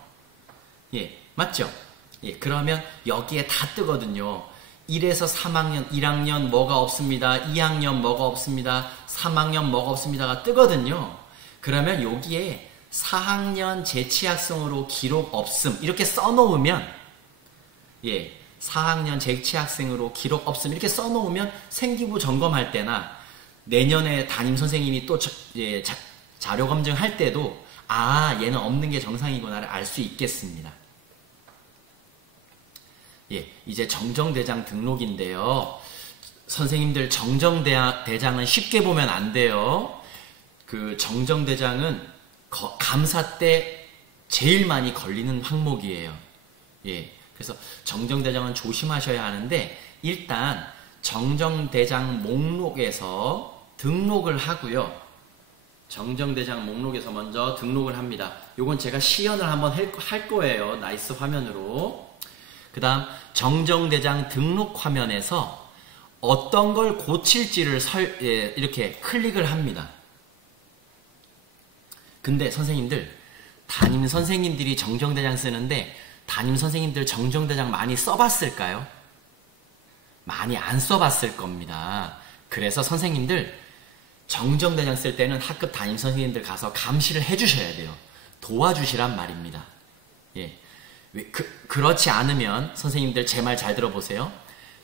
예, 맞죠? 예, 그러면 여기에 다 뜨거든요. 1에서 3학년, 1학년 뭐가 없습니다. 2학년 뭐가 없습니다. 3학년 뭐가 없습니다가 뜨거든요. 그러면 여기에 4학년 재취학생으로 기록 없음 이렇게 써놓으면 예, 4학년 재취학생으로 기록 없음 이렇게 써놓으면 생기부 점검할 때나 내년에 담임선생님이 또 자료 검증할 때도 얘는 없는 게 정상이구나를 알 수 있겠습니다. 예, 이제 정정대장 등록인데요. 선생님들 정정대장은 쉽게 보면 안 돼요. 그 정정대장은 감사 때 제일 많이 걸리는 항목이에요. 예, 그래서 정정대장은 조심하셔야 하는데 일단 정정대장 목록에서 등록을 하고요. 정정대장 목록에서 먼저 등록을 합니다. 요건 제가 시연을 한번 할 거예요. 나이스 화면으로. 그 다음 정정대장 등록 화면에서 어떤 걸 고칠지를 이렇게 클릭을 합니다. 근데 선생님들 담임선생님들이 정정대장 쓰는데 담임선생님들 정정대장 많이 써봤을까요? 많이 안 써봤을 겁니다. 그래서 선생님들 정정대장 쓸 때는 학급 담임선생님들 가서 감시를 해주셔야 돼요. 도와주시란 말입니다. 예. 그렇지 않으면 선생님들 제 말 잘 들어보세요.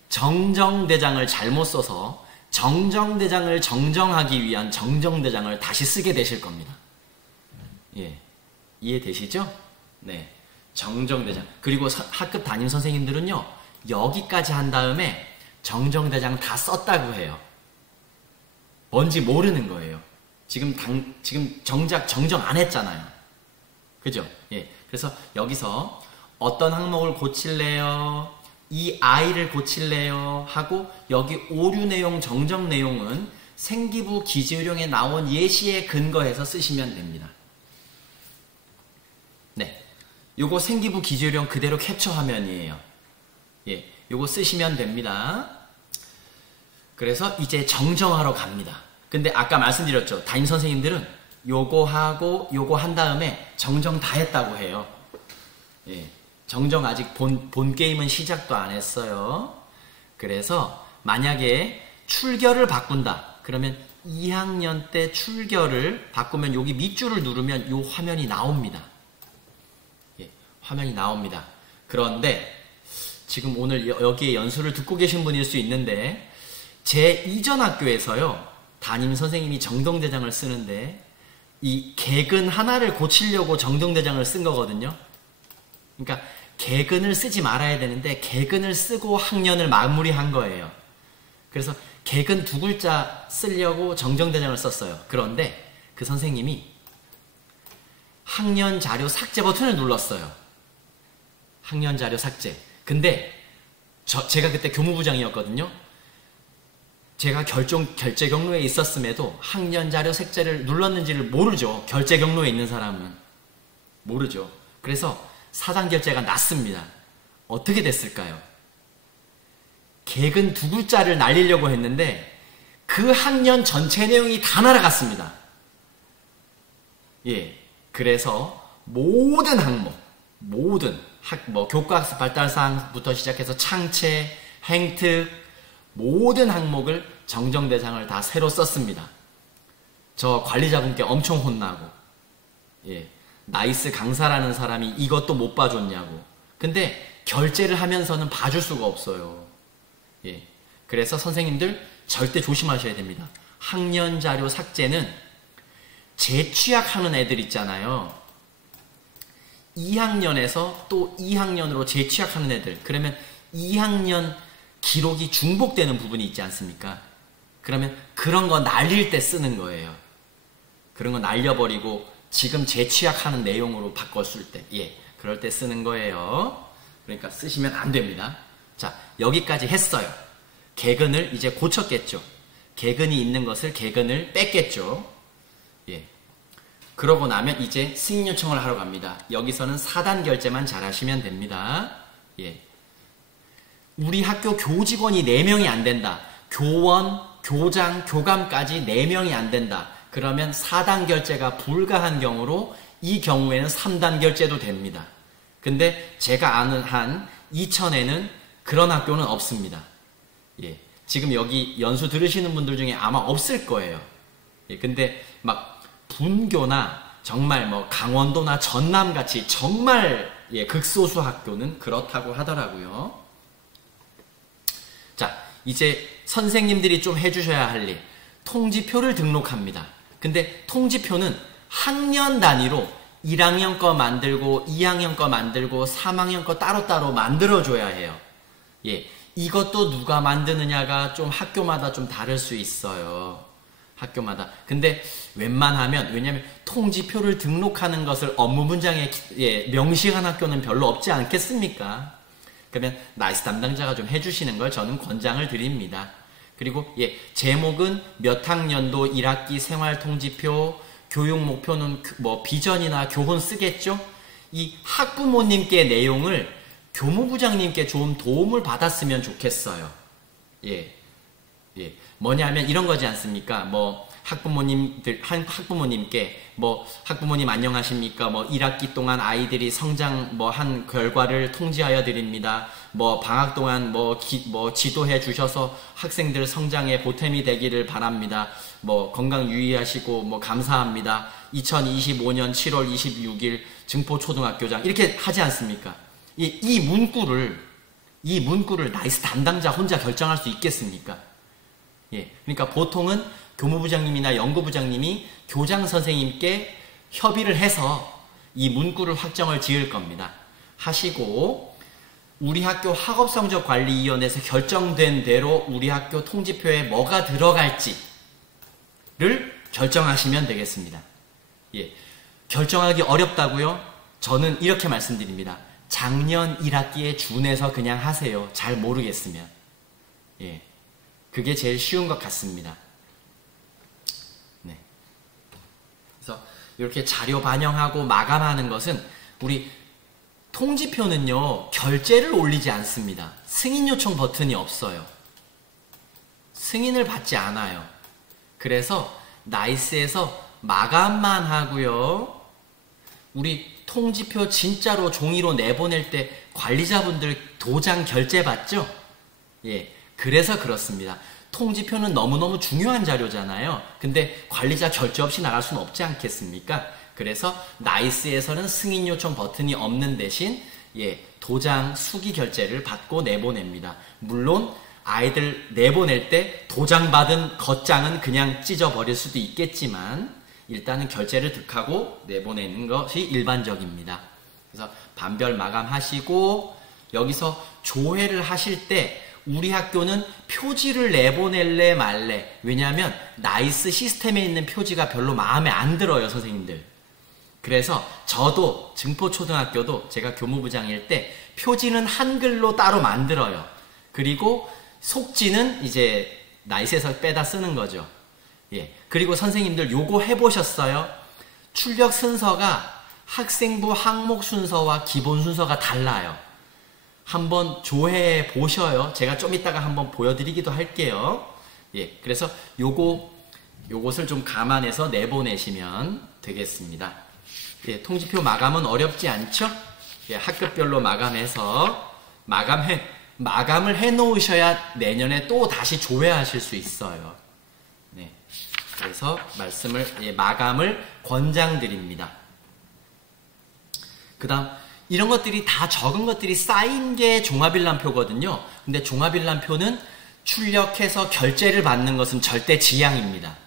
정정대장을 잘못 써서 정정대장을 정정하기 위한 정정대장을 다시 쓰게 되실 겁니다. 예. 이해되시죠? 네. 정정대장. 그리고 학급 담임선생님들은요. 여기까지 한 다음에 정정대장 다 썼다고 해요. 뭔지 모르는 거예요. 지금 정작 정정 안 했잖아요. 그죠? 예. 그래서 여기서 어떤 항목을 고칠래요? 이 아이를 고칠래요? 하고 여기 오류 내용, 정정 내용은 생기부 기재요령에 나온 예시에 근거해서 쓰시면 됩니다. 네. 요거 생기부 기재요령 그대로 캡처 화면이에요. 예. 요거 쓰시면 됩니다. 그래서 이제 정정하러 갑니다. 근데 아까 말씀드렸죠. 담임선생님들은 요거 하고 요거 한 다음에 정정 다 했다고 해요. 예. 정정 아직 본 게임은 시작도 안 했어요. 그래서 만약에 출결을 바꾼다. 그러면 2학년 때 출결을 바꾸면 여기 밑줄을 누르면 요 화면이 나옵니다. 예. 화면이 나옵니다. 그런데 지금 오늘 여기에 연수를 듣고 계신 분일 수 있는데 제 이전 학교에서요. 담임 선생님이 정정대장을 쓰는데 이 개근 하나를 고치려고 정정대장을 쓴 거거든요. 그러니까 개근을 쓰지 말아야 되는데 개근을 쓰고 학년을 마무리한 거예요. 그래서 개근 2글자 쓰려고 정정대장을 썼어요. 그런데 그 선생님이 학년 자료 삭제 버튼을 눌렀어요. 학년 자료 삭제. 근데 제가 그때 교무부장이었거든요. 제가 결제 경로에 있었음에도 학년 자료 삭제를 눌렀는지를 모르죠. 결제 경로에 있는 사람은 모르죠. 그래서 사단 결제가 났습니다. 어떻게 됐을까요? 객은 두 글자를 날리려고 했는데 그 학년 전체 내용이 다 날아갔습니다. 예, 그래서 모든 항목, 교과학습 발달사항부터 시작해서 창체, 행특, 모든 항목을 정정대상을 다 새로 썼습니다. 저 관리자분께 엄청 혼나고, 예, 나이스 강사라는 사람이 이것도 못 봐줬냐고. 근데 결제를 하면서는 봐줄 수가 없어요. 예, 그래서 선생님들 절대 조심하셔야 됩니다. 학년 자료 삭제는 재취약하는 애들 있잖아요. 2학년에서 또 2학년으로 재취약하는 애들. 그러면 2학년 기록이 중복되는 부분이 있지 않습니까? 그러면 그런 거 날릴 때 쓰는 거예요. 그런 거 날려버리고 지금 재취약하는 내용으로 바꿨을 때, 예, 그럴 때 쓰는 거예요. 그러니까 쓰시면 안 됩니다. 자, 여기까지 했어요. 개근을 이제 고쳤겠죠. 개근이 있는 것을 개근을 뺐겠죠. 예. 그러고 나면 이제 승인 요청을 하러 갑니다. 여기서는 4단 결제만 잘 하시면 됩니다. 예. 우리 학교 교직원이 4명이 안 된다. 교원, 교장, 교감까지 4명이 안 된다. 그러면 4단 결제가 불가한 경우로 이 경우에는 3단 결제도 됩니다. 근데 제가 아는 한 이천에는 그런 학교는 없습니다. 예. 지금 여기 연수 들으시는 분들 중에 아마 없을 거예요. 예. 근데 막 분교나 정말 뭐 강원도나 전남같이 정말, 예, 극소수 학교는 그렇다고 하더라고요. 자, 이제 선생님들이 좀 해주셔야 할 일. 통지표를 등록합니다. 근데 통지표는 학년 단위로 1학년 거 만들고 2학년 거 만들고 3학년 거 따로따로 만들어줘야 해요. 예, 이것도 누가 만드느냐가 좀 학교마다 좀 다를 수 있어요. 학교마다. 근데 웬만하면, 왜냐면 통지표를 등록하는 것을 업무 문장에, 예, 명시한 학교는 별로 없지 않겠습니까? 그러면 나이스 담당자가 좀 해주시는 걸 저는 권장을 드립니다. 그리고, 예, 제목은 몇 학년도 1학기 생활통지표, 교육 목표는 뭐 비전이나 교훈 쓰겠죠? 이 학부모님께 내용을 교무부장님께 좀 도움을 받았으면 좋겠어요. 예. 예. 뭐냐면 이런 거지 않습니까? 뭐 학부모님께 뭐 학부모님 안녕하십니까? 뭐 1학기 동안 아이들이 성장 뭐 한 결과를 통지하여 드립니다. 뭐 방학 동안 뭐 지도해 주셔서 학생들 성장에 보탬이 되기를 바랍니다. 뭐 건강 유의하시고 뭐 감사합니다. 2025년 7월 26일 증포초등학교장 이렇게 하지 않습니까? 이 문구를 나이스 담당자 혼자 결정할 수 있겠습니까? 예, 그러니까 보통은 교무부장님이나 연구부장님이 교장 선생님께 협의를 해서 이 문구를 확정을 지을 겁니다. 하시고 우리 학교 학업성적관리위원회에서 결정된 대로 우리 학교 통지표에 뭐가 들어갈지를 결정하시면 되겠습니다. 예, 결정하기 어렵다고요? 저는 이렇게 말씀드립니다. 작년 1학기에 준해서 그냥 하세요. 잘 모르겠으면. 예, 그게 제일 쉬운 것 같습니다. 네. 그래서 이렇게 자료 반영하고 마감하는 것은 우리 통지표는요, 결제를 올리지 않습니다. 승인 요청 버튼이 없어요. 승인을 받지 않아요. 그래서 나이스에서 마감만 하고요. 우리 통지표 진짜로 종이로 내보낼 때 관리자분들 도장 결제 받죠? 예. 그래서 그렇습니다. 통지표는 너무너무 중요한 자료잖아요. 근데 관리자 결제 없이 나갈 수는 없지 않겠습니까? 그래서 나이스에서는 승인 요청 버튼이 없는 대신, 예, 도장 수기 결제를 받고 내보냅니다. 물론 아이들 내보낼 때 도장 받은 겉장은 그냥 찢어버릴 수도 있겠지만 일단은 결제를 득하고 내보내는 것이 일반적입니다. 그래서 반별 마감하시고 여기서 조회를 하실 때 우리 학교는 표지를 내보낼래 말래. 왜냐하면 나이스 시스템에 있는 표지가 별로 마음에 안 들어요, 선생님들. 그래서 저도 증포초등학교도 제가 교무부장일 때 표지는 한글로 따로 만들어요. 그리고 속지는 이제 나이스에서 빼다 쓰는 거죠. 예. 그리고 선생님들 요거 해보셨어요? 출력 순서가 학생부 항목 순서와 기본 순서가 달라요. 한번 조회해 보셔요. 제가 좀 이따가 한번 보여드리기도 할게요. 예. 그래서 요것을 좀 감안해서 내보내시면 되겠습니다. 예, 통지표 마감은 어렵지 않죠? 예, 학급별로 마감해서 마감을 해 놓으셔야 내년에 또 다시 조회하실 수 있어요. 네. 그래서 마감을 권장드립니다. 그 다음, 이런 것들이 다 적은 것들이 쌓인 게 종합일람표거든요. 근데 종합일람표는 출력해서 결제를 받는 것은 절대 지양입니다.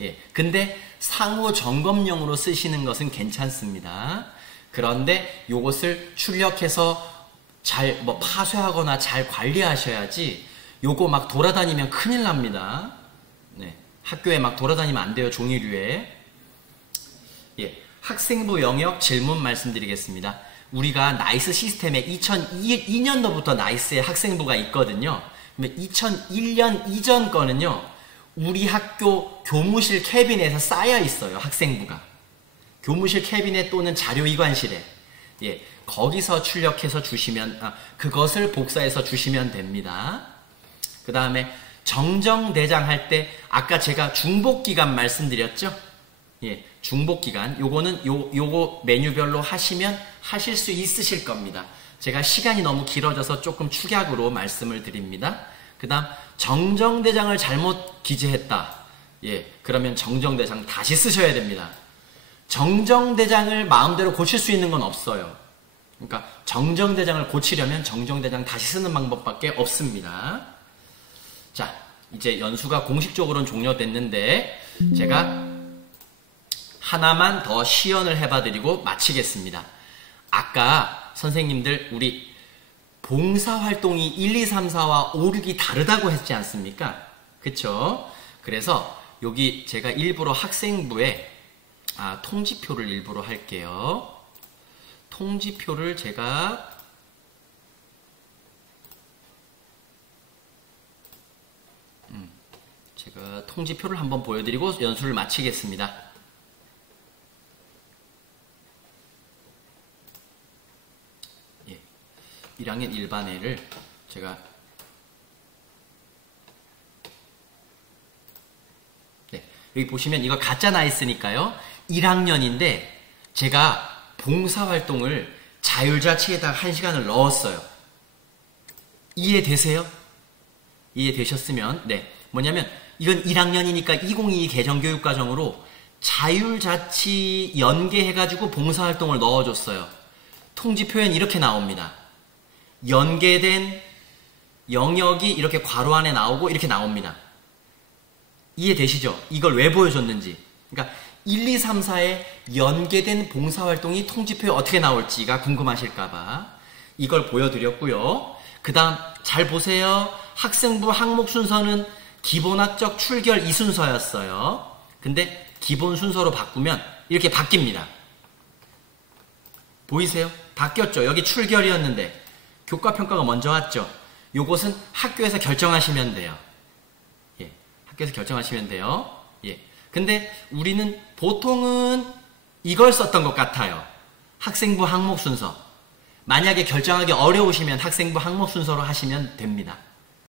예. 근데 상호 점검용으로 쓰시는 것은 괜찮습니다. 그런데 요것을 출력해서 잘 파쇄하거나 잘 관리하셔야지 요거 막 돌아다니면 큰일 납니다. 네. 학교에 막 돌아다니면 안 돼요. 종이류에. 예. 학생부 영역 질문 말씀드리겠습니다. 우리가 나이스 시스템에 2002년도부터 나이스에 학생부가 있거든요. 2001년 이전 거는요. 우리 학교 교무실 캐비넷에 쌓여 있어요. 학생부가. 교무실 캐비넷 또는 자료이관실에. 예, 거기서 출력해서 주시면 그것을 복사해서 주시면 됩니다. 그 다음에 정정대장 할 때 아까 제가 중복기간 말씀드렸죠? 예, 중복기간. 요거는 요거 메뉴별로 하시면 하실 수 있으실 겁니다. 제가 시간이 너무 길어져서 조금 축약으로 말씀을 드립니다. 그 다음 정정대장을 잘못 기재했다. 예, 그러면 정정대장 다시 쓰셔야 됩니다. 정정대장을 마음대로 고칠 수 있는 건 없어요. 그러니까 정정대장을 고치려면 정정대장 다시 쓰는 방법밖에 없습니다. 자, 이제 연수가 공식적으로는 종료됐는데 제가 하나만 더 시연을 해봐드리고 마치겠습니다. 아까 선생님들 우리 봉사활동이 1, 2, 3, 4와 5, 6이 다르다고 했지 않습니까? 그쵸? 그래서 여기 제가 일부러 학생부에 통지표를 일부러 할게요. 통지표를 제가 통지표를 한번 보여드리고 연수를 마치겠습니다. 1학년 일반회를 제가 여기 보시면 이거 가짜 나이스니까요. 1학년인데 제가 봉사활동을 자율자치에다가 1시간을 넣었어요. 이해되세요? 이해되셨으면 네. 뭐냐면 이건 1학년이니까 2022 개정교육과정으로 자율자치 연계해가지고 봉사활동을 넣어줬어요. 통지표엔 이렇게 나옵니다. 연계된 영역이 이렇게 괄호 안에 나오고 이렇게 나옵니다. 이해되시죠? 이걸 왜 보여줬는지. 그러니까 1, 2, 3, 4에 연계된 봉사활동이 통지표에 어떻게 나올지가 궁금하실까봐 이걸 보여드렸고요. 그 다음 잘 보세요. 학생부 항목 순서는 기본학적 출결 이 순서였어요. 근데 기본 순서로 바꾸면 이렇게 바뀝니다. 보이세요? 바뀌었죠? 여기 출결이었는데 교과평가가 먼저 왔죠? 요것은 학교에서 결정하시면 돼요. 예, 학교에서 결정하시면 돼요. 예. 근데 우리는 보통은 이걸 썼던 것 같아요. 학생부 항목 순서. 만약에 결정하기 어려우시면 학생부 항목 순서로 하시면 됩니다.